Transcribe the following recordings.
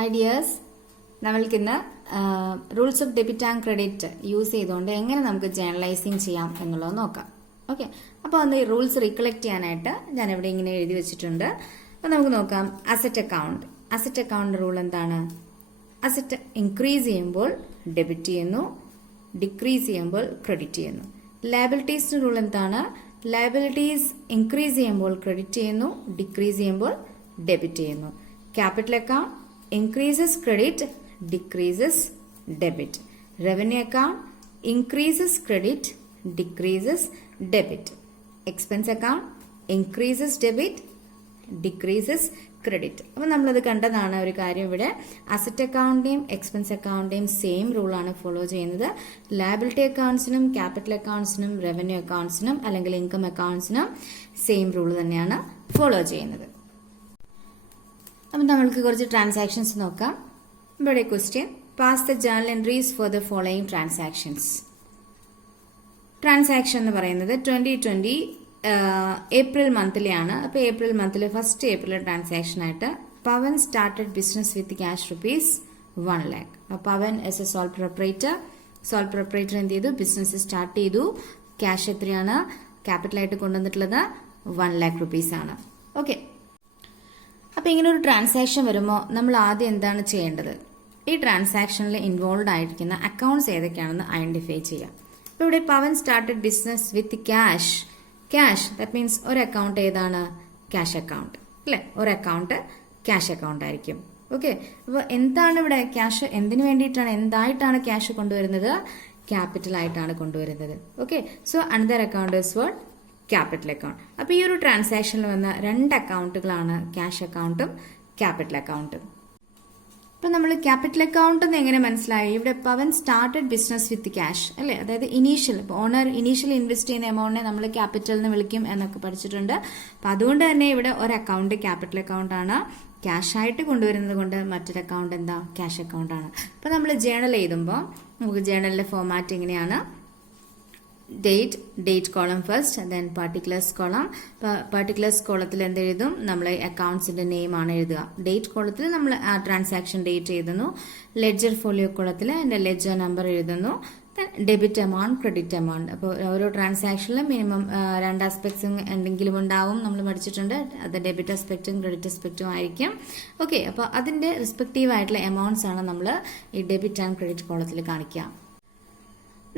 Hi dears, നമ്മൾക്കിന്ന് rules of debit and credit use ചെയ്തുകൊണ്ട് എങ്ങനെ നമുക്ക് ജേർണലൈസിങ് ചെയ്യാം എന്നുള്ളത് നോക്കാം. ഓക്കെ, അപ്പോൾ അന്ന് ഈ റൂൾസ് റീകളക്ട് ചെയ്യാനായിട്ട് ഞാൻ ഇവിടെ ഇങ്ങനെ എഴുതി വെച്ചിട്ടുണ്ട്. അപ്പോൾ നമുക്ക് നോക്കാം. Asset account. Asset account rule എന്താണ്? അസറ്റ് ഇൻക്രീസ് ചെയ്യുമ്പോൾ ഡെബിറ്റ് ചെയ്യുന്നു, ഡിക്രീസ് ചെയ്യുമ്പോൾ ക്രെഡിറ്റ് ചെയ്യുന്നു. ലയബിലിറ്റീസിന്റെ റൂൾ എന്താണ്? ലയബിലിറ്റീസ് ഇൻക്രീസ് ചെയ്യുമ്പോൾ ക്രെഡിറ്റ് ചെയ്യുന്നു, ഡിക്രീസ് ചെയ്യുമ്പോൾ ഡെബിറ്റ് ചെയ്യുന്നു. Capital account increases credit, decreases debit. Revenue account increases credit, decreases debit. Expense account increases debit, decreases credit. അപ്പോൾ നമ്മളത് കണ്ടതാണ് ഒരു കാര്യം. ഇവിടെ അസറ്റ് അക്കൗണ്ടിന്റെയും എക്സ്പെൻസ് അക്കൗണ്ടിന്റെയും സെയിം റൂളാണ് ഫോളോ ചെയ്യുന്നത്. ലയബിലിറ്റി അക്കൗണ്ട്സിനും ക്യാപിറ്റൽ അക്കൗണ്ട്സിനും റവന്യൂ അക്കൗണ്ട്സിനും അല്ലെങ്കിൽ ഇൻകം അക്കൗണ്ട്സിനും സെയിം റൂൾ തന്നെയാണ് ഫോളോ ചെയ്യുന്നത്. അപ്പം നമ്മൾക്ക് കുറച്ച് ട്രാൻസാക്ഷൻസ് നോക്കാം. ഇവിടെ question: pass the journal entries for the following transactions. Transaction എന്ന് പറയുന്നത് 2020 ഏപ്രിൽ മന്തിലെയാണ്. അപ്പോൾ ഏപ്രിൽ മന്തിൽ ഫസ്റ്റ് ഏപ്രിൽ ട്രാൻസാക്ഷൻ ആയിട്ട് Pawan started business with cash rupees 1 lakh. അപ്പോൾ Pawan as a sole proprietor. Sole proprietor എന്ത് ചെയ്തു? ബിസിനസ് സ്റ്റാർട്ട് ചെയ്തു. ക്യാഷ് എത്രയാണ് ക്യാപിറ്റലായിട്ട് കൊണ്ടുവന്നിട്ടുള്ളത്? 1 lakh rupees ആണ്. ഓക്കെ, അപ്പോൾ ഇങ്ങനെ ഒരു ട്രാൻസാക്ഷൻ വരുമ്പോൾ നമ്മൾ ആദ്യം എന്താണ് ചെയ്യേണ്ടത്? ഈ ട്രാൻസാക്ഷനിൽ ഇൻവോൾവ് ആയിരിക്കുന്ന അക്കൗണ്ട്സ് ഏതൊക്കെയാണെന്ന് ഐഡന്റിഫൈ ചെയ്യാം. ഇപ്പോൾ ഇവിടെ Pawan started business with cash. Cash that means ഒരു അക്കൗണ്ട് ഏതാണ്? ക്യാഷ് അക്കൗണ്ട് അല്ലേ? ഒരു അക്കൗണ്ട് ക്യാഷ് അക്കൗണ്ട് ആയിരിക്കും. ഓക്കെ, അപ്പോൾ എന്താണ് ഇവിടെ ക്യാഷ്? എന്തിനു വേണ്ടിയിട്ടാണ്, എന്തായിട്ടാണ് ക്യാഷ് കൊണ്ടുവരുന്നത്? ക്യാപിറ്റൽ ആയിട്ടാണ് കൊണ്ടുവരുന്നത്. Okay, so another account is what? Capital account. അപ്പോൾ ഈ ഒരു ട്രാൻസാക്ഷനിൽ വന്ന രണ്ട് അക്കൗണ്ടുകളാണ് ക്യാഷ് അക്കൗണ്ടും ക്യാപിറ്റൽ അക്കൗണ്ടും. ഇപ്പം നമ്മൾ ക്യാപിറ്റൽ അക്കൗണ്ട് എന്ന് എങ്ങനെ മനസ്സിലായി? ഇവിടെ Pawan started business with cash അല്ലേ? അതായത് ഇനീഷ്യൽ ഓണർ ഇനീഷ്യലി ഇൻവെസ്റ്റ് ചെയ്യുന്ന എമൗണ്ടിനെ നമ്മൾ ക്യാപിറ്റൽ എന്ന് വിളിക്കും എന്നൊക്കെ പഠിച്ചിട്ടുണ്ട്. അപ്പം അതുകൊണ്ട് തന്നെ ഇവിടെ ഒരു അക്കൗണ്ട് ക്യാപിറ്റൽ അക്കൗണ്ട് ആണ്. ക്യാഷ് ആയിട്ട് കൊണ്ടുവരുന്നത് കൊണ്ട് മറ്റൊരു അക്കൗണ്ട് എന്താ? ക്യാഷ് അക്കൗണ്ട് ആണ്. അപ്പം നമ്മൾ ജേണൽ എഴുതുമ്പോൾ നമുക്ക് ജേണലിന്റെ ഫോമാറ്റ് എങ്ങനെയാണ്? Date column first, then particulars column. Particulars കോളത്തിൽ എന്തെഴുതും? നമ്മൾ അക്കൗണ്ട്സിന്റെ നെയിം ആണ് എഴുതുക. ഡേറ്റ് കോളത്തിൽ നമ്മൾ ട്രാൻസാക്ഷൻ ഡേറ്റ് എഴുതുന്നു. ലെഡ്ജർ ഫോളിയോ കോളത്തിൽ അതിന്റെ ലെഡ്ജർ നമ്പർ എഴുതുന്നു. Debit amount, credit amount. അപ്പോൾ ഓരോ ട്രാൻസാക്ഷനിലും മിനിമം 2 ആസ്പെക്ട്സും എന്തെങ്കിലും ഉണ്ടാവും, നമ്മൾ പഠിച്ചിട്ടുണ്ട്. അത് ഡെബിറ്റ് ആസ്പെക്റ്റും ക്രെഡിറ്റ് ആസ്പെക്റ്റും ആയിരിക്കും. ഓക്കെ, അപ്പോൾ അതിന്റെ റെസ്പെക്റ്റീവ് ആയിട്ടുള്ള എമൗണ്ട്സ് ആണ് നമ്മൾ ഈ ഡെബിറ്റ് ആൻഡ് ക്രെഡിറ്റ് കോളത്തിൽ കാണിക്കുക.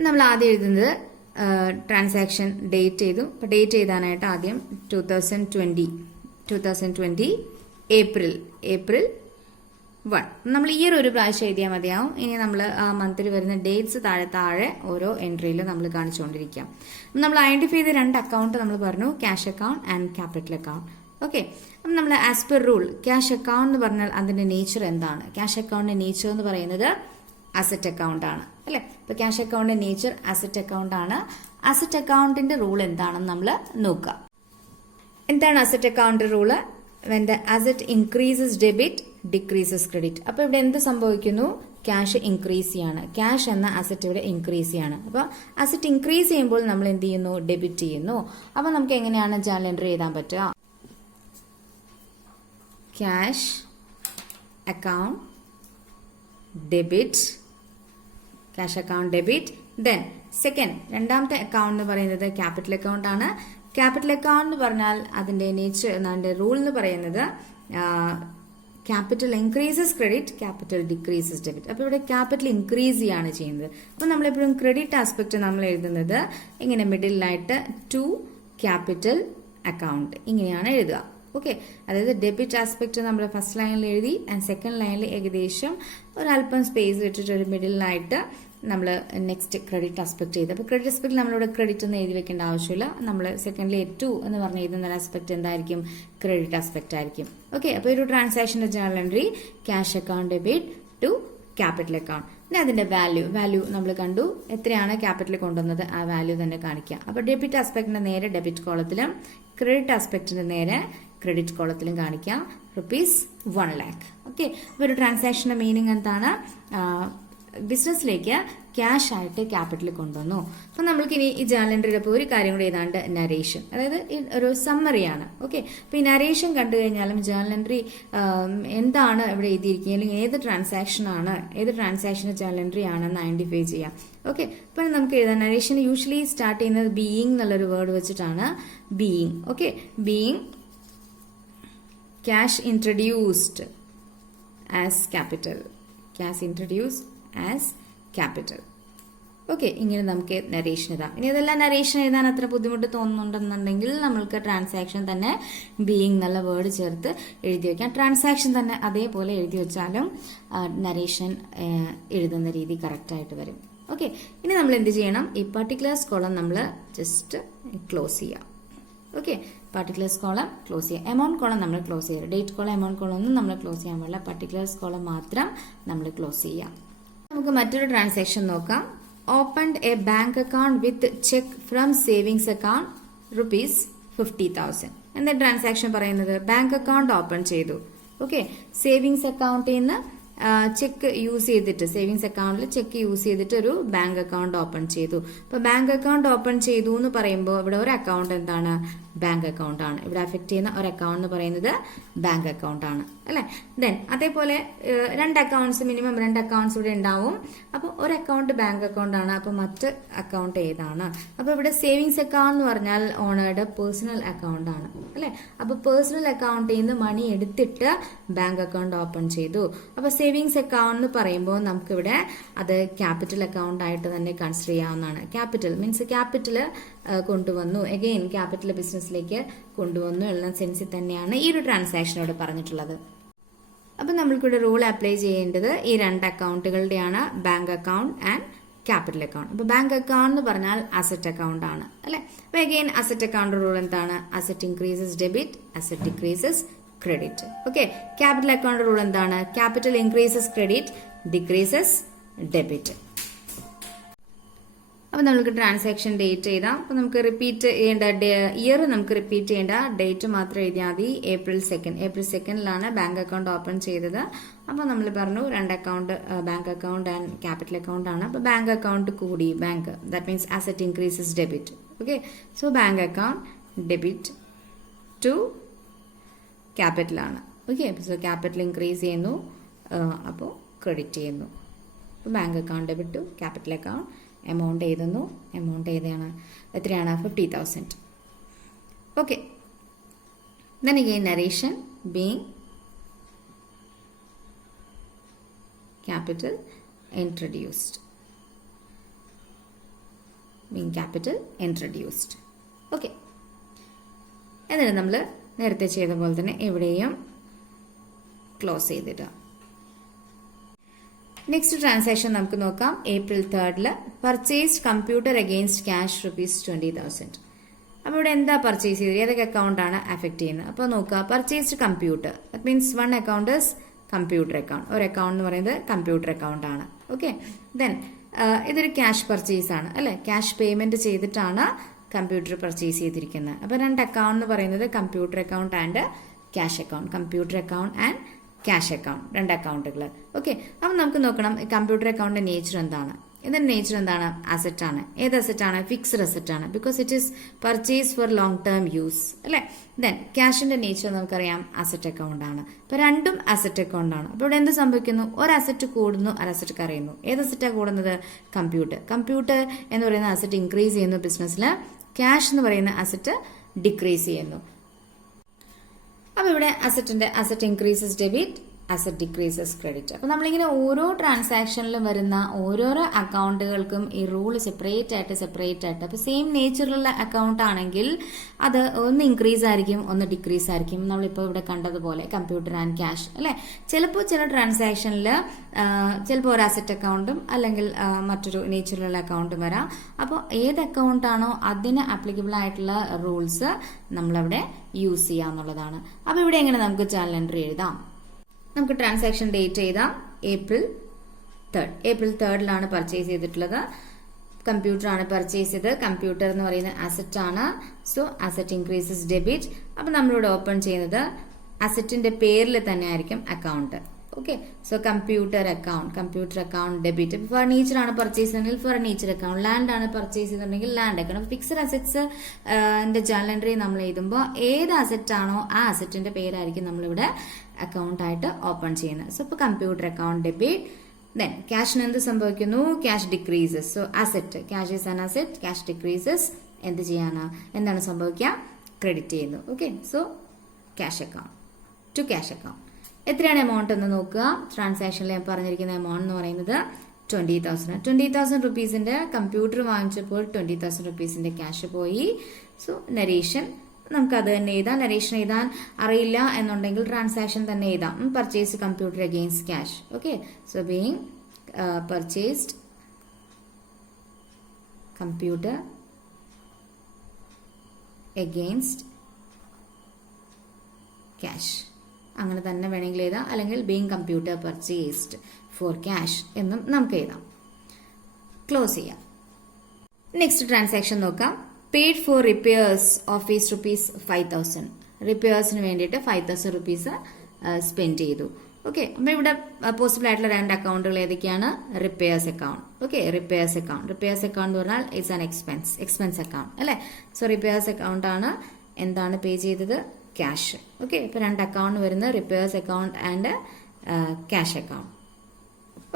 നമ്മൾ ആദ്യം എഴുതുന്നത് ട്രാൻസാക്ഷൻ ഡേറ്റ് ചെയ്തു. അപ്പോൾ ഡേറ്റ് എഴുതാനായിട്ട് ആദ്യം 2020 ഏപ്രിൽ 1 നമ്മൾ ഈ ഒരു പ്രാവശ്യം എഴുതിയാൽ മതിയാവും. ഇനി നമ്മൾ ആ മന്തിൽ വരുന്ന ഡേറ്റ്സ് താഴെ ഓരോ എൻട്രിയിലും നമ്മൾ കാണിച്ചുകൊണ്ടിരിക്കാം. നമ്മൾ ഐഡന്റിഫൈ ചെയ്ത രണ്ട് അക്കൗണ്ട് നമ്മൾ പറഞ്ഞു, cash account and capital account. Okay, അപ്പം നമ്മൾ as per rule cash account എന്ന് പറഞ്ഞാൽ അതിന്റെ നേച്ചർ എന്താണ്? ക്യാഷ് അക്കൗണ്ടിന്റെ നേച്ചർ എന്ന് പറയുന്നത് അസറ്റ് അക്കൗണ്ട് ആണ് അല്ലെ? ഇപ്പൊ ക്യാഷ് അക്കൗണ്ടിന്റെ നേച്ചർ അസറ്റ് അക്കൗണ്ട് ആണ്. അസറ്റ് അക്കൗണ്ടിന്റെ റൂൾ എന്താണെന്ന് നമ്മൾ നോക്കുക. എന്താണ് asset account rule? when the asset increases debit, decreases credit. അപ്പൊ ഇവിടെ എന്ത് സംഭവിക്കുന്നു? ക്യാഷ് ഇൻക്രീസ് ചെയ്യാണ്. ക്യാഷ് എന്ന അസറ്റ് ഇവിടെ ഇൻക്രീസ് ചെയ്യാണ്. അപ്പൊ അസറ്റ് ഇൻക്രീസ് ചെയ്യുമ്പോൾ നമ്മൾ എന്ത് ചെയ്യുന്നു? ഡെബിറ്റ് ചെയ്യുന്നു. അപ്പൊ നമുക്ക് എങ്ങനെയാണ് ജേർണൽ എൻട്രി എഴുതാൻ പറ്റുക? Cash account debit, cash account debit. Then second രണ്ടാമത്തെ അക്കൗണ്ട് എന്ന് പറയുന്നത് ക്യാപിറ്റൽ അക്കൗണ്ട് ആണ്. ക്യാപിറ്റൽ അക്കൗണ്ട് എന്ന് പറഞ്ഞാൽ അതിന്റെ നേച്ചർ, അതിന്റെ റൂൾ എന്ന് പറയുന്നത് capital increases credit, capital decreases debit. അപ്പോൾ ഇവിടെ ക്യാപിറ്റൽ ഇൻക്രീസ് ചെയ്യാണ് ചെയ്യുന്നത്. അപ്പോൾ നമ്മളെപ്പോഴും ക്രെഡിറ്റ് ആസ്പെക്ട് നമ്മൾ എഴുതുന്നത് ഇങ്ങനെ മിഡിലായിട്ട് ടു ക്യാപിറ്റൽ അക്കൗണ്ട് ഇങ്ങനെയാണ് എഴുതുക. ഓക്കെ, അതായത് ഡെബിറ്റ് ആസ്പെക്ട് നമ്മൾ ഫസ്റ്റ് ലൈനിൽ എഴുതി ആൻഡ് സെക്കൻഡ് ലൈനിൽ ഏകദേശം ഒരല്പം സ്പേസ് ഇട്ടിട്ട് ഒരു മിഡിലായിട്ട് നമ്മൾ നെക്സ്റ്റ് ക്രെഡിറ്റ് ആസ്പെക്ട് ചെയ്ത്. അപ്പോൾ ക്രെഡിറ്റ് ആസ്പെക്ട് നമ്മളിവിടെ ക്രെഡിറ്റ് ഒന്നും എഴുതി വെക്കേണ്ട ആവശ്യമില്ല. നമ്മൾ സെക്കൻഡിൽ 2 എന്ന് പറഞ്ഞ് എഴുതുന്ന ആസ്പെക്ട് എന്തായിരിക്കും? ക്രെഡിറ്റ് ആസ്പെക്ട് ആയിരിക്കും. ഓക്കെ, അപ്പോൾ ഒരു ട്രാൻസാക്ഷന്റെ journal entry cash account debit to capital account. പിന്നെ അതിന്റെ വാല്യൂ നമ്മൾ കണ്ടു. എത്രയാണ് ക്യാപിറ്റൽ കൊണ്ടുവന്നത് ആ വാല്യൂ തന്നെ കാണിക്കുക. അപ്പോൾ ഡെബിറ്റ് ആസ്പെക്ടിന്റെ നേരെ ഡെബിറ്റ് കോളത്തിലും ക്രെഡിറ്റ് ആസ്പെക്ടിന്റെ നേരെ ക്രെഡിറ്റ് കോളത്തിലും കാണിക്കാം. Rupees 1 lakh. ഓക്കെ, അപ്പോൾ ഒരു ട്രാൻസാക്ഷന്റെ മീനിങ് എന്താണ്? ബിസിനസ്സിലേക്ക് ക്യാഷ് ആയിട്ട് ക്യാപിറ്റൽ കൊണ്ടുവന്നു. അപ്പം നമ്മൾക്ക് ഇനി ഈ ജേണൽ എൻട്രിയുടെ ഇപ്പോൾ ഒരു കാര്യം കൂടി ഏതാണ്ട് നരേഷൻ, അതായത് ഒരു സമ്മറിയാണ്. ഓക്കെ, അപ്പോൾ ഈ നരേഷൻ കണ്ടു കഴിഞ്ഞാലും ജേണൽ എൻട്രി എന്താണ് ഇവിടെ എഴുതിയിരിക്കുക, അല്ലെങ്കിൽ ഏത് ട്രാൻസാക്ഷന് ജേണൽ എൻട്രി ആണെന്ന് ഐഡന്റിഫൈ ചെയ്യാം. ഓക്കെ, അപ്പം നമുക്ക് എഴുതാം. നരേഷൻ യൂഷ്വലി സ്റ്റാർട്ട് ചെയ്യുന്നത് ബീയിങ് എന്നുള്ളൊരു വേർഡ് വെച്ചിട്ടാണ്. Being. Okay, being cash introduced as capital. Cash introduced as capital. Okay, ഇങ്ങനെ നമുക്ക് നരേഷൻ എഴുതാം. ഇനി ഇതെല്ലാം നരേഷൻ എഴുതാൻ അത്ര ബുദ്ധിമുട്ട് തോന്നുന്നുണ്ടെന്നുണ്ടെങ്കിൽ നമ്മൾക്ക് ട്രാൻസാക്ഷൻ തന്നെ ബീയിങ് എന്നുള്ള വേർഡ് ചേർത്ത് എഴുതി വെക്കാം. ട്രാൻസാക്ഷൻ തന്നെ അതേപോലെ എഴുതി വെച്ചാലും നരേഷൻ എഴുതുന്ന രീതി കറക്റ്റായിട്ട് വരും. ഓക്കെ, ഇനി നമ്മൾ എന്ത് ചെയ്യണം, ഈ പർട്ടിക്കുലേഴ്സ് കോളം നമ്മൾ ജസ്റ്റ് ക്ലോസ് ചെയ്യാം. ഓക്കെ, പർട്ടിക്കുലേഴ്സ് കോളം ക്ലോസ് ചെയ്യാം. എമൗണ്ട് കോളം നമ്മൾ ക്ലോസ് ചെയ്യാം. ഡേറ്റ് കോളം, എമൗണ്ട് കോളം ഒന്നും നമ്മൾ ക്ലോസ് ചെയ്യാൻ പാടില്ല. പർട്ടിക്കുലേഴ്സ് കോളം മാത്രം നമ്മൾ ക്ലോസ് ചെയ്യാം. നമുക്ക് മറ്റൊരു ട്രാൻസാക്ഷൻ നോക്കാം. Opened A bank account with check from savings account ₹50,000. എന്താ ട്രാൻസാക്ഷൻ പറയുന്നത്? ബാങ്ക് അക്കൗണ്ട് ഓപ്പൺ ചെയ്തു. ഓക്കെ, സേവിങ്സ് അക്കൗണ്ടിൽ നിന്ന് ചെക്ക് യൂസ് ചെയ്തിട്ട്, സേവിങ്സ് അക്കൗണ്ടിൽ ചെക്ക് യൂസ് ചെയ്തിട്ട് ഒരു ബാങ്ക് അക്കൗണ്ട് ഓപ്പൺ ചെയ്തു. അപ്പൊ ബാങ്ക് അക്കൗണ്ട് ഓപ്പൺ ചെയ്തു എന്ന് പറയുമ്പോൾ ഇവിടെ ഒരു അക്കൗണ്ട് എന്താണ്? ബാങ്ക് അക്കൗണ്ട് ആണ്. ഇവിടെ അഫക്ട് ചെയ്യുന്ന ഒരു അക്കൗണ്ട് എന്ന് പറയുന്നത് ബാങ്ക് അക്കൗണ്ട് ആണ്, അല്ലെ? ദെൻ അതേപോലെ രണ്ട് അക്കൗണ്ട്സ്, മിനിമം രണ്ട് അക്കൗണ്ട്സ് ഇവിടെ ഉണ്ടാവും. അപ്പോൾ ഒരു അക്കൗണ്ട് ബാങ്ക് അക്കൗണ്ട് ആണ്. അപ്പൊ മറ്റ് അക്കൗണ്ട് ഏതാണ്? അപ്പൊ ഇവിടെ സേവിങ്സ് അക്കൗണ്ട് എന്ന് പറഞ്ഞാൽ ഓണറുടെ പേഴ്സണൽ അക്കൗണ്ട് ആണ്, അല്ലെ? അപ്പൊ പേഴ്സണൽ അക്കൗണ്ടിൽ നിന്ന് മണി എടുത്തിട്ട് ബാങ്ക് അക്കൗണ്ട് ഓപ്പൺ ചെയ്തു. അപ്പൊ സേവിങ്സ് അക്കൗണ്ട് എന്ന് പറയുമ്പോൾ നമുക്കിവിടെ അത് ക്യാപിറ്റൽ അക്കൗണ്ട് ആയിട്ട് തന്നെ കൺസിഡർ ചെയ്യാവുന്നതാണ്. ക്യാപിറ്റൽ മീൻസ് ക്യാപിറ്റൽ കൊണ്ടുവന്നു, അഗെയിൻ ക്യാപിറ്റൽ ബിസിനസ്സിലേക്ക് കൊണ്ടുവന്നു എന്ന സെൻസിൽ തന്നെയാണ് ഈ ഒരു ട്രാൻസാക്ഷനോട് പറഞ്ഞിട്ടുള്ളത്. അപ്പൊ നമ്മൾക്കിവിടെ റൂൾ അപ്ലൈ ചെയ്യേണ്ടത് ഈ രണ്ട് അക്കൗണ്ടുകളുടെയാണ്, bank account and capital account. അപ്പൊ ബാങ്ക് അക്കൗണ്ട് എന്ന് പറഞ്ഞാൽ അസറ്റ് അക്കൗണ്ട് ആണ്, അല്ലെ? അപ്പൊ അഗെയിൻ അസറ്റ് അക്കൗണ്ട് റൂൾ എന്താണ്? Asset increases debit, asset decreases credit. Okay, capital account rule എന്താണ്? Capital increases credit, decreases debit. അപ്പൊ നമുക്ക് ട്രാൻസാക്ഷൻ ഡേറ്റ് എഴുതാം. അപ്പൊ നമുക്ക് റിപ്പീറ്റ് ചെയ്യേണ്ട ഇയർ നമുക്ക് റിപ്പീറ്റ് ചെയ്യേണ്ട, ഡേറ്റ് മാത്രം എഴുതിയാൽ മതി. April 2. April 2 bank account open ചെയ്തത്. അപ്പൊ നമ്മൾ പറഞ്ഞു രണ്ട് account, bank account and capital account ആണ്. അപ്പൊ ബാങ്ക് അക്കൗണ്ട് കൂടി, bank that means asset increases debit. Okay, so bank account debit to capital ആണ്. ഓക്കെ, സോ ക്യാപിറ്റൽ ഇൻക്രീസ് ചെയ്യുന്നു, അപ്പോൾ ക്രെഡിറ്റ് ചെയ്യുന്നു. അപ്പോൾ bank account debit to capital account. Amount എഴുതുന്നു. Amount ഏതാണ്? എത്രയാണ്? 50,000. Okay, then again narration being capital introduced. Okay, എന്നിട്ട് നമ്മൾ നേരത്തെ ചെയ്ത പോലെ തന്നെ എവിടെയും ക്ലോസ് ചെയ്തിടുക. നെക്സ്റ്റ് ട്രാൻസാക്ഷൻ നമുക്ക് നോക്കാം. April 3 purchased computer against cash ₹20,000. അപ്പോൾ ഇവിടെ എന്താ പർച്ചേസ് ചെയ്തത്? ഏതൊക്കെ അക്കൗണ്ട് ആണ് അഫക്ട് ചെയ്യുന്നത്? അപ്പോൾ നോക്കുക, purchased computer, that means one account is computer account. ഒരു അക്കൗണ്ട് എന്ന് പറയുന്നത് കമ്പ്യൂട്ടർ അക്കൗണ്ട് ആണ്. ഓക്കെ, ദെൻ ഇതൊരു ക്യാഷ് പർച്ചേസ് ആണ്, അല്ലെ? ക്യാഷ് പേയ്മെന്റ് ചെയ്തിട്ടാണ് കമ്പ്യൂട്ടർ പർച്ചേസ് ചെയ്തിരിക്കുന്നത്. അപ്പോൾ രണ്ട് അക്കൗണ്ട് എന്ന് പറയുന്നത് computer account and cash account. Computer account and cash account, രണ്ട് അക്കൗണ്ടുകൾ. ഓക്കെ, അപ്പം നമുക്ക് നോക്കണം കമ്പ്യൂട്ടർ അക്കൗണ്ടിന്റെ നേച്ചർ എന്താണ്. ഇതിന്റെ നേച്ചർ എന്താണ്? അസറ്റ് ആണ്. ഏത് അസറ്റ് ആണ്? ഫിക്സ്ഡ് അസറ്റ് ആണ്, because it is purchase for long term use, അല്ലെ? ദെൻ ക്യാഷിന്റെ നേച്ചർ നമുക്കറിയാം അസറ്റ് അക്കൗണ്ട് ആണ്. അപ്പൊ രണ്ടും അസറ്റ് അക്കൗണ്ട് ആണ്. അപ്പൊ ഇവിടെ എന്ത് സംഭവിക്കുന്നു? ഒരു അസറ്റ് കൂടുന്നു, ഒരു അസറ്റ് കുറയുന്നു. ഏത് അസറ്റാണ് കൂടുന്നത്? കമ്പ്യൂട്ടർ. കമ്പ്യൂട്ടർ എന്ന് പറയുന്ന അസറ്റ് ഇൻക്രീസ് ചെയ്യുന്നു ബിസിനസ്സിൽ. ക്യാഷ് എന്ന് പറയുന്ന അസറ്റ് ഡിക്രീസ് ചെയ്യുന്നു. അപ്പൊ ഇവിടെ asset increases debit, asset decreases credit. അപ്പൊ നമ്മളിങ്ങനെ ഓരോ ട്രാൻസാക്ഷനിലും വരുന്ന ഓരോരോ അക്കൗണ്ടുകൾക്കും ഈ റൂൾ സെപ്പറേറ്റ് ആയിട്ട് അപ്പൊ സെയിം നേച്ചറിലുള്ള അക്കൗണ്ട് ആണെങ്കിൽ അത് ഒന്ന് ഇൻക്രീസ് ആയിരിക്കും, ഒന്ന് ഡിക്രീസ് ആയിരിക്കും. നമ്മളിപ്പോൾ ഇവിടെ കണ്ടതുപോലെ കമ്പ്യൂട്ടർ ആൻഡ് ക്യാഷ്, അല്ലെ? ചിലപ്പോൾ ചില ട്രാൻസാക്ഷനിൽ ചിലപ്പോൾ ഒരു അസറ്റ് അക്കൗണ്ടും അല്ലെങ്കിൽ മറ്റൊരു നേച്ചറിലുള്ള അക്കൗണ്ടും വരാം. അപ്പോൾ ഏത് അക്കൗണ്ട് ആണോ അതിന് ആപ്ലിക്കബിൾ ആയിട്ടുള്ള റൂൾസ് നമ്മളവിടെ യൂസ് ചെയ്യാന്നുള്ളതാണ്. അപ്പൊ ഇവിടെ എങ്ങനെ നമുക്ക് ജേണൽ എൻട്രി എഴുതാം? നമുക്ക് ട്രാൻസാക്ഷൻ ഡേറ്റ് എഴുതാം. April 3 പർച്ചേസ് ചെയ്തിട്ടുള്ളത്. കമ്പ്യൂട്ടർ ആണ് പർച്ചേസ് ചെയ്തത്. കമ്പ്യൂട്ടർ എന്ന് പറയുന്ന അസറ്റ് ആണ്. So asset increases debit. അപ്പൊ നമ്മളിവിടെ ഓപ്പൺ ചെയ്യുന്നത് അസറ്റിന്റെ പേരിൽ തന്നെ ആയിരിക്കും account. Okay. So computer account debit. Furniture ആണ് പർച്ചേസ് ചെയ്തെങ്കിൽ ഫർണിച്ചർ അക്കൗണ്ട്, ലാൻഡ് ആണ് പർച്ചേസ് ചെയ്തിട്ടുണ്ടെങ്കിൽ land account. Fixed assets journal entry നമ്മൾ എഴുതുമ്പോൾ ഏത് അസറ്റ് ആണോ ആ അസറ്റിന്റെ പേരായിരിക്കും നമ്മളിവിടെ അക്കൗണ്ട് ആയിട്ട് ഓപ്പൺ ചെയ്യുന്നത്. സോ ഇപ്പോൾ കമ്പ്യൂട്ടർ അക്കൗണ്ട് ഡെബിറ്റ്. ദെൻ ക്യാഷിന് എന്ത് സംഭവിക്കുന്നു? Cash decreases. So asset, cash is an asset, cash decreases. എന്ത് ചെയ്യാനാ, എന്താണ് സംഭവിക്കുക? ക്രെഡിറ്റ് ചെയ്യുന്നു. Okay. So cash account to cash account. എത്രയാണ് എമൗണ്ട് എന്ന് നോക്കുക. ട്രാൻസാക്ഷനിൽ ഞാൻ പറഞ്ഞിരിക്കുന്ന എമൗണ്ട് എന്ന് പറയുന്നത് 20,000. 20,000 റുപ്പീസിന്റെ കമ്പ്യൂട്ടർ വാങ്ങിച്ചപ്പോൾ 20,000 റുപ്പീസിന്റെ ക്യാഷ് പോയി. സോ നരേഷൻ നമുക്ക് അത് തന്നെ എഴുതാം. നരേഷൻ എഴുതാൻ അറിയില്ല എന്നുണ്ടെങ്കിൽ ട്രാൻസാക്ഷൻ തന്നെ എഴുതാം. Purchase computer against cash. Okay. So being purchased computer against cash. അങ്ങനെ തന്നെ വേണമെങ്കിൽ എഴുതാം. അല്ലെങ്കിൽ being computer purchased for cash എന്നും നമുക്ക് എഴുതാം. ക്ലോസ് ചെയ്യാം. നെക്സ്റ്റ് ട്രാൻസാക്ഷൻ നോക്കാം. Paid for repairs office ₹5,000. റിപ്പയേഴ്സിന് വേണ്ടിയിട്ട് 5,000 റുപ്പീസ് സ്പെൻഡ് ചെയ്തു. ഓക്കെ. അപ്പൊ ഇവിടെ പോസിബിൾ ആയിട്ടുള്ള 2 അക്കൗണ്ടുകൾ ഏതൊക്കെയാണ്? Repairs account. Okay. Repairs account എന്ന് പറഞ്ഞാൽ ഇറ്റ്സ് ആൻ എക്സ്പെൻസ് അക്കൗണ്ട് അല്ലെ. സോ റിപ്പയേഴ്സ് അക്കൗണ്ട് ആണ് എന്താണ് പേ ചെയ്തത്? ക്യാഷ്. ഓക്കെ. ഇപ്പൊ 2 അക്കൗണ്ട് വരുന്നത് repairs account and cash account.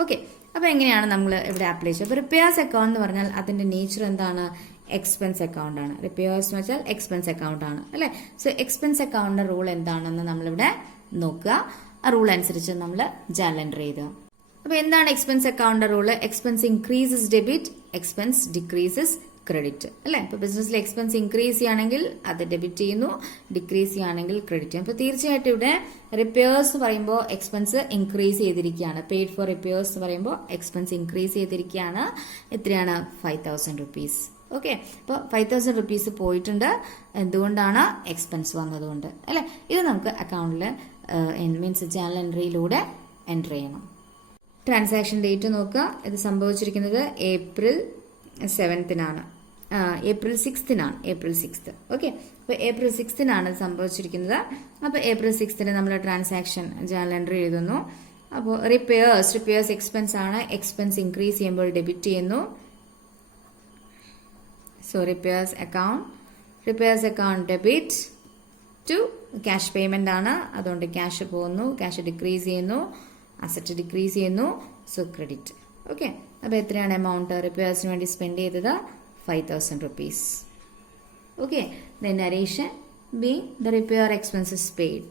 Okay. അപ്പൊ എങ്ങനെയാണ് നമ്മൾ ഇവിടെ അപ്ലൈ ചെയ്യുക? അപ്പൊ റിപ്പയേഴ്സ് അക്കൗണ്ട് എന്ന് പറഞ്ഞാൽ അതിന്റെ നേച്ചർ എന്താണ്? എക്സ്പെൻസ് അക്കൗണ്ട് ആണ്. റിപ്പയേഴ്സ് എന്ന് വെച്ചാൽ എക്സ്പെൻസ് അക്കൗണ്ട് ആണ് അല്ലെ. സോ എക്സ്പെൻസ് അക്കൗണ്ടിന്റെ റൂൾ എന്താണെന്ന് നമ്മളിവിടെ നോക്കുക. ആ റൂൾ അനുസരിച്ച് നമ്മൾ ജേർണൽ എൻട്രി ചെയ്തുക. അപ്പൊ എന്താണ് എക്സ്പെൻസ് അക്കൗണ്ടിന്റെ rule? Expense increases debit, expense decreases credit അല്ലെ. ഇപ്പൊ ബിസിനസ്സിൽ എക്സ്പെൻസ് ഇൻക്രീസ് ചെയ്യുകയാണെങ്കിൽ അത് ഡെബിറ്റ് ചെയ്യുന്നു, ഡിക്രീസ് ചെയ്യുകയാണെങ്കിൽ ക്രെഡിറ്റ് ചെയ്യും. അപ്പൊ തീർച്ചയായിട്ടും ഇവിടെ റിപ്പയേഴ്സ് പറയുമ്പോൾ എക്സ്പെൻസ് ഇൻക്രീസ് ചെയ്തിരിക്കുകയാണ്. പെയ്ഡ് ഫോർ റിപ്പയേഴ്സ് പറയുമ്പോൾ എക്സ്പെൻസ് ഇൻക്രീസ് ചെയ്തിരിക്കുകയാണ്. എത്രയാണ്? 5,000 റുപ്പീസ്. ഓക്കെ. അപ്പോൾ 5,000 റുപ്പീസ് പോയിട്ടുണ്ട്. എന്തുകൊണ്ടാണ്? എക്സ്പെൻസ് വന്നതുകൊണ്ട് അല്ലെ. ഇത് നമുക്ക് അക്കൗണ്ടിൽ മീൻസ് ജേർണൽ എൻട്രിയിലൂടെ എൻറ്റർ ചെയ്യണം. ട്രാൻസാക്ഷൻ ഡേറ്റ് നോക്കുക. ഇത് സംഭവിച്ചിരിക്കുന്നത് April 7th April 6th. Okay. അപ്പൊ April 6th സംഭവിച്ചിരിക്കുന്നത്. അപ്പൊ April 6th നമ്മൾ ട്രാൻസാക്ഷൻ ജേർണൽ എൻട്രി എഴുതുന്നു. അപ്പോൾ റിപ്പയേഴ്സ് എക്സ്പെൻസ് ആണ്. എക്സ്പെൻസ് ഇൻക്രീസ് ചെയ്യുമ്പോൾ ഡെബിറ്റ് ചെയ്യുന്നു. So repairs account debit to cash payment ആണ്. അതുകൊണ്ട് ക്യാഷ് പോകുന്നു, ക്യാഷ് ഡിക്രീസ് ചെയ്യുന്നു, അസറ്റ് ഡിക്രീസ് ചെയ്യുന്നു. So credit. ഓക്കെ. അപ്പൊ എത്രയാണ് എമൗണ്ട് റിപ്പയേഴ്സിന് വേണ്ടി സ്പെൻഡ് ചെയ്തത്? 5,000 rupees. Okay. Then narration being the repair expenses paid.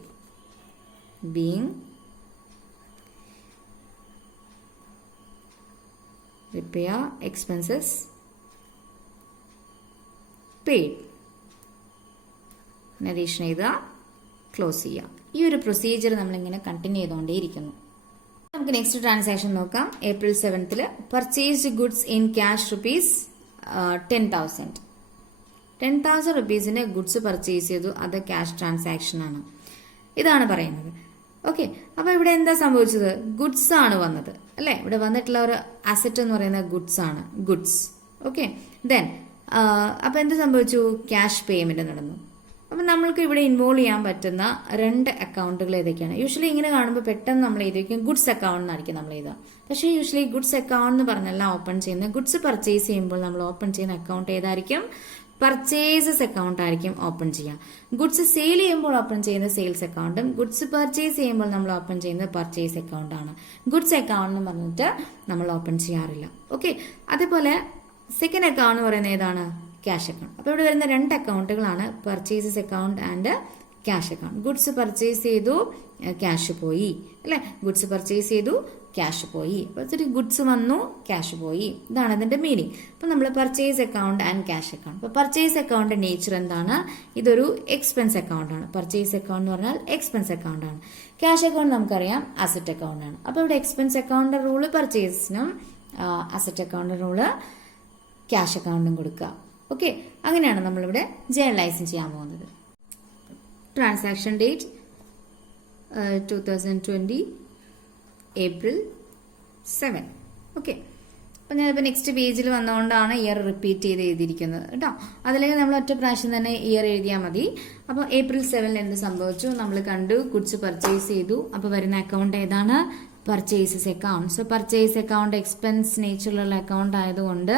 Being repair expenses paid. Narration എഴുതുക, ക്ലോസ് ചെയ്യുക. ഈ ഒരു പ്രൊസീജിയർ നമ്മളിങ്ങനെ കണ്ടിന്യൂ ചെയ്തുകൊണ്ടേയിരിക്കുന്നു. നമുക്ക് നെക്സ്റ്റ് ട്രാൻസാക്ഷൻ നോക്കാം. April 7th purchased goods in cash ₹10,000. 10,000 റുപ്പീസിന്റെ ഗുഡ്സ് പർച്ചേസ് ചെയ്തു. അത് ക്യാഷ് ട്രാൻസാക്ഷൻ ആണ്. ഇതാണ് പറയുന്നത്. ഓക്കെ. അപ്പൊ ഇവിടെ എന്താ സംഭവിച്ചത്? ഗുഡ്സ് ആണ് വന്നത് അല്ലെ. ഇവിടെ വന്നിട്ടുള്ള ഒരു അസറ്റ് എന്ന് പറയുന്നത് ഗുഡ്സ് ആണ്. ഗുഡ്സ്. ഓക്കെ. ദെൻ അപ്പൊ എന്ത് സംഭവിച്ചു? ക്യാഷ് പേയ്മെന്റ് നടന്നു. അപ്പൊ നമ്മൾക്ക് ഇവിടെ ഇൻവോൾവ് ചെയ്യാൻ പറ്റുന്ന 2 അക്കൗണ്ടുകൾ ഏതൊക്കെയാണ്? യൂഷ്വലി ഇങ്ങനെ കാണുമ്പോൾ പെട്ടെന്ന് നമ്മൾ എഴുതിയിരിക്കും ഗുഡ്സ് അക്കൗണ്ട് എന്നായിരിക്കും നമ്മൾ എഴുതുക. പക്ഷേ യൂഷ്വലി ഗുഡ്സ് അക്കൗണ്ട് എന്ന് പറഞ്ഞല്ല ഓപ്പൺ ചെയ്യുന്നത്. ഗുഡ്സ് പർച്ചേസ് ചെയ്യുമ്പോൾ നമ്മൾ ഓപ്പൺ ചെയ്യുന്ന അക്കൗണ്ട് ഏതായിരിക്കും? പർച്ചേസസ് അക്കൗണ്ട് ആയിരിക്കും ഓപ്പൺ ചെയ്യാം. ഗുഡ്സ് സെയിൽ ചെയ്യുമ്പോൾ ഓപ്പൺ ചെയ്യുന്ന സെയിൽസ് അക്കൗണ്ടും ഗുഡ്സ് പർച്ചേസ് ചെയ്യുമ്പോൾ നമ്മൾ ഓപ്പൺ ചെയ്യുന്നത് പർച്ചേസ് അക്കൗണ്ട് ആണ്. ഗുഡ്സ് അക്കൗണ്ട് എന്ന് പറഞ്ഞിട്ട് നമ്മൾ ഓപ്പൺ ചെയ്യാറില്ല. ഓക്കെ. അതേപോലെ സെക്കൻഡ് അക്കൗണ്ട് എന്ന് പറയുന്നത് ഏതാണ്? Cash account. അപ്പോൾ ഇവിടെ വരുന്ന 2 അക്കൗണ്ടുകളാണ് purchases account and cash account. Goods purchase ചെയ്തു, ക്യാഷ് പോയി അല്ലെ. ഗുഡ്സ് പർച്ചേസ് ചെയ്തു, ക്യാഷ് പോയി. അപ്പോൾ ഗുഡ്സ് വന്നു, ക്യാഷ് പോയി. ഇതാണ് ഇതിന്റെ മീനിങ്. അപ്പൊ നമ്മൾ purchase account and cash account. അപ്പൊ പർച്ചേസ് അക്കൗണ്ട് നേച്ചർ എന്താണ്? ഇതൊരു എക്സ്പെൻസ് അക്കൗണ്ട് ആണ്. പർച്ചേസ് അക്കൗണ്ട് എന്ന് പറഞ്ഞാൽ എക്സ്പെൻസ് അക്കൗണ്ട് ആണ്. ക്യാഷ് അക്കൗണ്ട് നമുക്കറിയാം അസറ്റ് അക്കൗണ്ട് ആണ്. അപ്പൊ ഇവിടെ എക്സ്പെൻസ് അക്കൗണ്ട് റൂള് പർച്ചേസിനും അസറ്റ് അക്കൗണ്ട് റൂള് ക്യാഷ് അക്കൗണ്ടും കൊടുക്കുക. ഓക്കെ. അങ്ങനെയാണ് നമ്മളിവിടെ ജേർണലൈസിങ് ചെയ്യാൻ പോകുന്നത്. Transaction date 2020 April 7. ഓക്കെ. അപ്പം ഞാനിപ്പോൾ നെക്സ്റ്റ് പേജിൽ വന്നുകൊണ്ടാണ് ഇയർ റിപ്പീറ്റ് ചെയ്ത് എഴുതിയിരിക്കുന്നത് കേട്ടോ. അതിലേക്ക് നമ്മൾ ഒറ്റ പ്രാവശ്യം തന്നെ ഇയർ എഴുതിയാൽ മതി. അപ്പോൾ April 7 എന്ത് സംഭവിച്ചു നമ്മൾ കണ്ടു. ഗുഡ്സ് പർച്ചേസ് ചെയ്തു. അപ്പോൾ വരുന്ന അക്കൗണ്ട് ഏതാണ്? Purchases account. So purchase account expense നേച്ചറിലുള്ള അക്കൗണ്ട് ആയതുകൊണ്ട്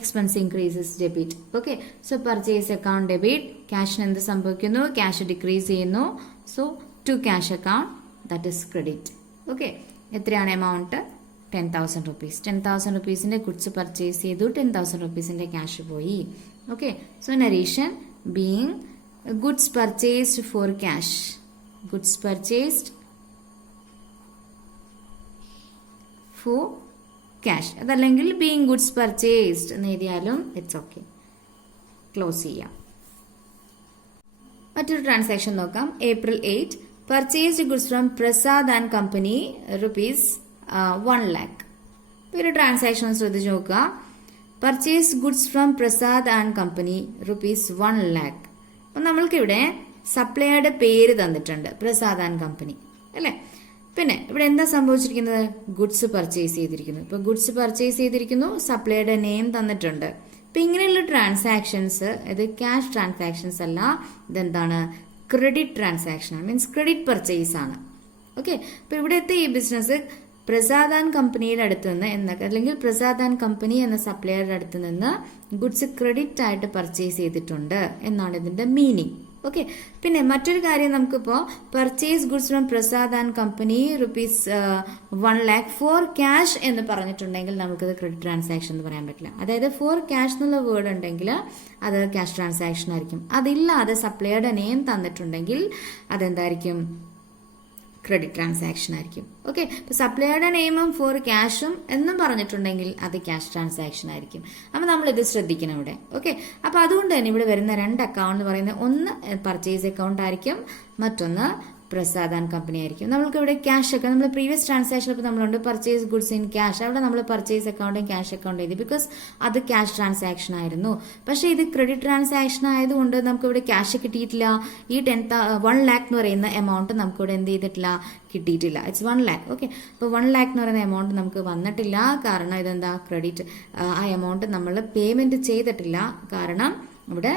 expense increases debit. Okay, so purchase account debit. ക്യാഷിന് എന്ത് സംഭവിക്കുന്നു? ക്യാഷ് ഡിക്രീസ് ചെയ്യുന്നു. So to cash account that is credit. Okay, എത്രയാണ് എമൗണ്ട്? 10,000 rupees. 10,000 rupeesന്റെ ഗുഡ്സ് പർച്ചേസ് ചെയ്തു. 10,000 rupeesന്റെ ക്യാഷ് പോയി. Okay, so narration being goods purchased for cash. Goods purchased for cash. അതല്ലെങ്കിൽ ബീങ് ഗുഡ്സ് പർച്ചേസ്ഡ് എന്ന് എഴുതിയാലും ഇറ്റ്സ് ഓക്കെ. ക്ലോസ് ചെയ്യാം. മറ്റൊരു ട്രാൻസാക്ഷൻ നോക്കാം. April 8 purchased goods from Prasad and company rupees 1 lakh. ഒരു ട്രാൻസാക്ഷൻ ശ്രദ്ധിച്ചു നോക്കുക. Purchase goods from Prasad and company rupees 1 lakh. അപ്പം നമ്മൾക്കിവിടെ സപ്ലയറുടെ പേര് തന്നിട്ടുണ്ട്, പ്രസാദ് ആൻഡ് കമ്പനി അല്ലേ. പിന്നെ ഇവിടെ എന്താ സംഭവിച്ചിരിക്കുന്നത്? ഗുഡ്സ് പർച്ചേസ് ചെയ്തിരിക്കുന്നു. ഇപ്പൊ ഗുഡ്സ് പർച്ചേസ് ചെയ്തിരിക്കുന്നു, സപ്ലയറുടെ നെയിം തന്നിട്ടുണ്ട്. ഇപ്പൊ ഇങ്ങനെയുള്ള ട്രാൻസാക്ഷൻസ് ഇത് ക്യാഷ് ട്രാൻസാക്ഷൻസ് അല്ല, ഇതെന്താണ്? ക്രെഡിറ്റ് ട്രാൻസാക്ഷൻ ആണ്, മീൻസ് ക്രെഡിറ്റ് പർച്ചേസ് ആണ്. ഓക്കെ, അപ്പൊ ഇവിടുത്തെ ഈ ബിസിനസ് പ്രസാദ് ആൻഡ് കമ്പനിയുടെ അടുത്ത് നിന്ന് അല്ലെങ്കിൽ പ്രസാദ് ആൻഡ് കമ്പനി എന്ന സപ്ലയറുടെ അടുത്ത് നിന്ന് ഗുഡ്സ് ക്രെഡിറ്റ് ആയിട്ട് പർച്ചേസ് ചെയ്തിട്ടുണ്ട് എന്നാണ് ഇതിന്റെ മീനിങ്. ഓക്കെ, പിന്നെ മറ്റൊരു കാര്യം നമുക്കിപ്പോ purchase goods from Prasad and company rupees 1 lakh for cash എന്ന് പറഞ്ഞിട്ടുണ്ടെങ്കിൽ നമുക്കത് ക്രെഡിറ്റ് ട്രാൻസാക്ഷൻ എന്ന് പറയാൻ പറ്റില്ല. അതായത് ഫോർ ക്യാഷ് എന്നുള്ള വേർഡ് ഉണ്ടെങ്കിൽ അത് ക്യാഷ് ട്രാൻസാക്ഷൻ ആയിരിക്കും. അതില്ലാതെ സപ്ലയറുടെ നെയിം തന്നിട്ടുണ്ടെങ്കിൽ അതെന്തായിരിക്കും? ക്രെഡിറ്റ് ട്രാൻസാക്ഷൻ ആയിരിക്കും. ഓക്കെ, ഇപ്പൊ സപ്ലയറുടെ നെയിമും ഫോർ ക്യാഷും എന്നും പറഞ്ഞിട്ടുണ്ടെങ്കിൽ അത് ക്യാഷ് ട്രാൻസാക്ഷൻ ആയിരിക്കും. അപ്പൊ നമ്മൾ ഇത് ശ്രദ്ധിക്കണം ഇവിടെ. ഓക്കെ, അപ്പൊ അതുകൊണ്ട് തന്നെ ഇവിടെ വരുന്ന 2 അക്കൗണ്ട് എന്ന് പറയുന്നത് ഒന്ന് പർച്ചേസ് അക്കൗണ്ട് ആയിരിക്കും, മറ്റൊന്ന് പ്രസാദ് ആൻഡ് കമ്പനി ആയിരിക്കും. നമ്മൾക്ക് ഇവിടെ ക്യാഷ് ഒക്കെ നമ്മൾ പ്രീവിയസ് ട്രാൻസാക്ഷൻ ഇപ്പോൾ നമ്മളുണ്ട് പർച്ചേസ് ഗുഡ്സ് ഇൻ ക്യാഷ്, അവിടെ നമ്മൾ പർച്ചേസ് അക്കൗണ്ടും ക്യാഷ് അക്കൗണ്ട് എഴുതി, ബിക്കോസ് അത് ക്യാഷ് ട്രാൻസാക്ഷൻ ആയിരുന്നു. പക്ഷേ ഇത് ക്രെഡിറ്റ് ട്രാൻസാക്ഷൻ ആയതുകൊണ്ട് നമുക്ക് ഇവിടെ ക്യാഷ് കിട്ടിയിട്ടില്ല. ഈ 1 lakh എന്ന് പറയുന്ന എമൗണ്ട് നമുക്ക് ഇവിടെ എന്ത് ചെയ്തിട്ടില്ല? കിട്ടിയിട്ടില്ല. It's 1 lakh. ഓക്കെ, അപ്പോൾ 1 lakh എന്ന് പറയുന്ന എമൗണ്ട് നമുക്ക് വന്നിട്ടില്ല. കാരണം ഇതെന്താ? ക്രെഡിറ്റ്. ആ എമൗണ്ട് നമ്മൾ പേയ്മെന്റ് ചെയ്തിട്ടില്ല, കാരണം ഇവിടെ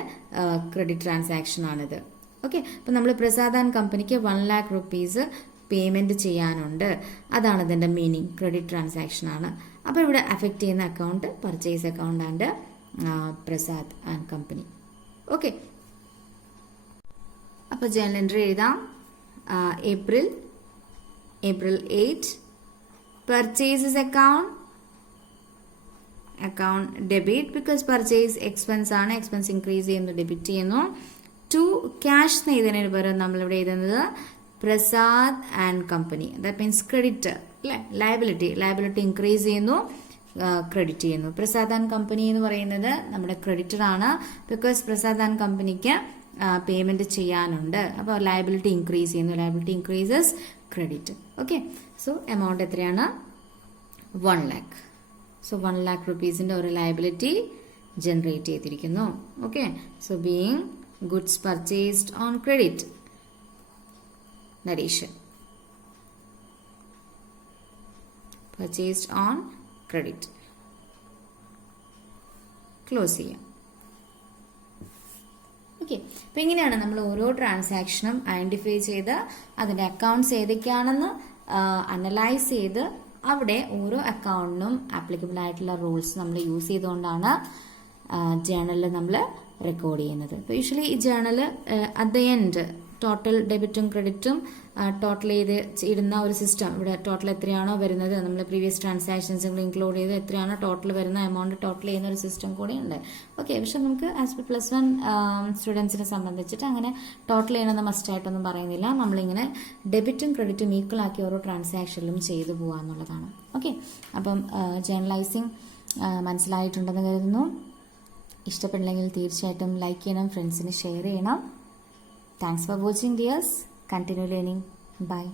ക്രെഡിറ്റ് ട്രാൻസാക്ഷൻ ആണിത്. ഓക്കെ, അപ്പൊ നമ്മൾ പ്രസാദ് ആൻഡ് കമ്പനിക്ക് 1 lakh rupees പേയ്മെന്റ് ചെയ്യാനുണ്ട്. അതാണ് ഇതിന്റെ മീനിങ്. ക്രെഡിറ്റ് ട്രാൻസാക്ഷൻ ആണ്. അപ്പൊ ഇവിടെ അഫക്ട് ചെയ്യുന്ന account purchase account and Prasad and company. Okay, അപ്പൊ ജേണൽ എൻട്രി എഴുതാം. April 8 purchases account debit, because purchase expense ആണ്, എക്സ്പെൻസ് ഇൻക്രീസ് ചെയ്യുന്നു, ഡെബിറ്റ് ചെയ്യുന്നു. ടു ക്യാഷ് എന്ന് എഴുതുന്നതിന് പകരം നമ്മളിവിടെ എഴുതുന്നത് Prasad and company. That means credit അല്ലെ, ലയബിലിറ്റി ഇൻക്രീസ് ചെയ്യുന്നു, ക്രെഡിറ്റ് ചെയ്യുന്നു. പ്രസാദ് ആൻഡ് കമ്പനി എന്ന് പറയുന്നത് നമ്മുടെ ക്രെഡിറ്റർ ആണ്, ബിക്കോസ് പ്രസാദ് ആൻഡ് കമ്പനിക്ക് പേയ്മെന്റ് ചെയ്യാനുണ്ട്. അപ്പോൾ ലയബിലിറ്റി ഇൻക്രീസ് ചെയ്യുന്നു, liability increases credit. Okay, so amount എത്രയാണ്? 1 lakh. സോ 1 lakh rupeesന്റെ ഒരു ലയബിലിറ്റി ജനറേറ്റ് ചെയ്തിരിക്കുന്നു. Okay, so being goods purchased on credit. Narration. Purchased on credit. Close ചെയ്യാം. ഓക്കെ, അപ്പൊ ഇങ്ങനെയാണ് നമ്മൾ ഓരോ ട്രാൻസാക്ഷനും ഐഡന്റിഫൈ ചെയ്ത് അതിന്റെ അക്കൗണ്ട്സ് ഏതൊക്കെയാണെന്ന് അനലൈസ് ചെയ്ത് അവിടെ ഓരോ അക്കൗണ്ടിനും ആപ്ലിക്കബിൾ ആയിട്ടുള്ള റൂൾസ് നമ്മൾ യൂസ് ചെയ്തുകൊണ്ടാണ് ജേണലിൽ നമ്മൾ റെക്കോർഡ് ചെയ്യുന്നത്. ഇപ്പോൾ യൂഷ്വലി ഈ journal at the end total ഡെബിറ്റും ക്രെഡിറ്റും ടോട്ടൽ ചെയ്ത് ഇടുന്ന ഒരു സിസ്റ്റം. ഇവിടെ ടോട്ടൽ എത്രയാണോ വരുന്നത്, നമ്മൾ പ്രീവിയസ് ട്രാൻസാക്ഷൻസ് ഇൻക്ലൂഡ് ചെയ്ത് എത്രയാണോ ടോട്ടൽ വരുന്ന എമൗണ്ട് ടോട്ടൽ ചെയ്യുന്ന ഒരു സിസ്റ്റം കൂടെ ഉണ്ട്. ഓക്കെ, പക്ഷെ നമുക്ക് ആസ് പെർ +1 സ്റ്റുഡൻസിനെ സംബന്ധിച്ചിട്ട് അങ്ങനെ ടോട്ടൽ ചെയ്യണമെന്ന് മസ്റ്റായിട്ടൊന്നും പറയുന്നില്ല. നമ്മളിങ്ങനെ ഡെബിറ്റും ക്രെഡിറ്റും ഈക്വൽ ആക്കി ഓരോ ട്രാൻസാക്ഷനിലും ചെയ്തു പോകാന്നുള്ളതാണ്. ഓക്കെ, അപ്പം ജേണലൈസിങ് മനസ്സിലായിട്ടുണ്ടെന്ന് കരുതുന്നു. ഇഷ്ടപ്പെട്ടില്ലെങ്കിൽ തീർച്ചയായിട്ടും ലൈക്ക് ചെയ്യണം, ഫ്രണ്ട്സിന് ഷെയർ ചെയ്യണം. Thanks for watching dears. Continue learning. Bye.